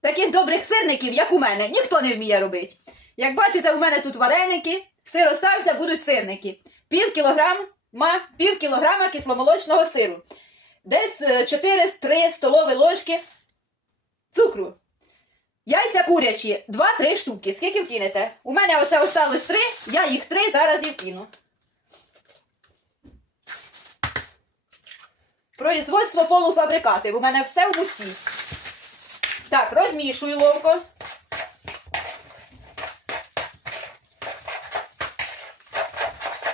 таких добрих сирників, як у мене, ніхто не вміє робити. Як бачите, у мене тут вареники, сир остався, будуть сирники. Пів кілограма, пів кілограма кисломолочного сиру. Десь е, 4-3 столові ложки цукру. Яйця курячі, 2-3 штуки. Скільки вкинете? У мене оце осталось 3, я їх 3 зараз і вкину. Производство полуфабрикатів. У мене все в муці. Так, розмішую ловко.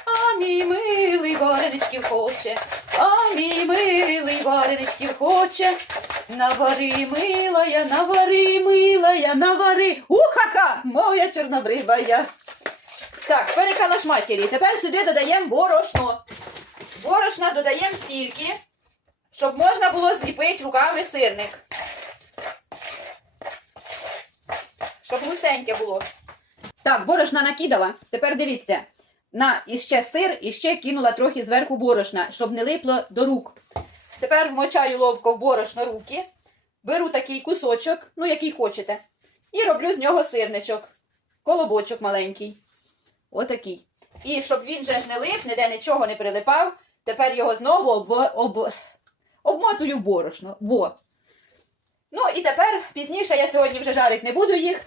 А мій милий вареничків хоче, а мій милий вареничків хоче. Навари, милая, навари, милая, навари. Ухака, моя чорнобриба я. Так, перекалашматірі. Тепер сюди додаємо борошно. Борошна додаємо стільки, щоб можна було зліпити руками сирник. Щоб густеньке було. Так, борошна накидала. Тепер дивіться. На іще сир, і ще кинула трохи зверху борошна, щоб не липло до рук. Тепер вмочаю ловко в борошно руки, беру такий кусочок, ну який хочете, і роблю з нього сирничок. Колобочок маленький. Отакий. І щоб він же ж не лип, ніде нічого не прилипав, тепер його знову об, об, обмотую в борошно. Во. Ну і тепер пізніше я сьогодні вже жарити не буду їх.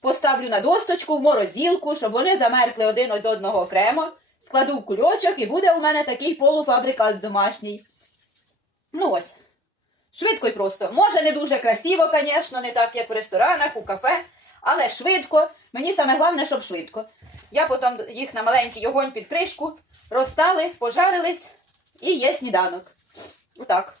Поставлю на досточку в морозилку, щоб вони замерзли один від одного окремо. Складу в кульочок і буде у мене такий полуфабрикат домашній. Ну ось. Швидко і просто. Може, не дуже красиво, звісно, не так, як в ресторанах, у кафе, але швидко. Мені саме головне, щоб швидко. Я потім їх на маленький огонь під кришку розстали, пожарились і є сніданок. Отак.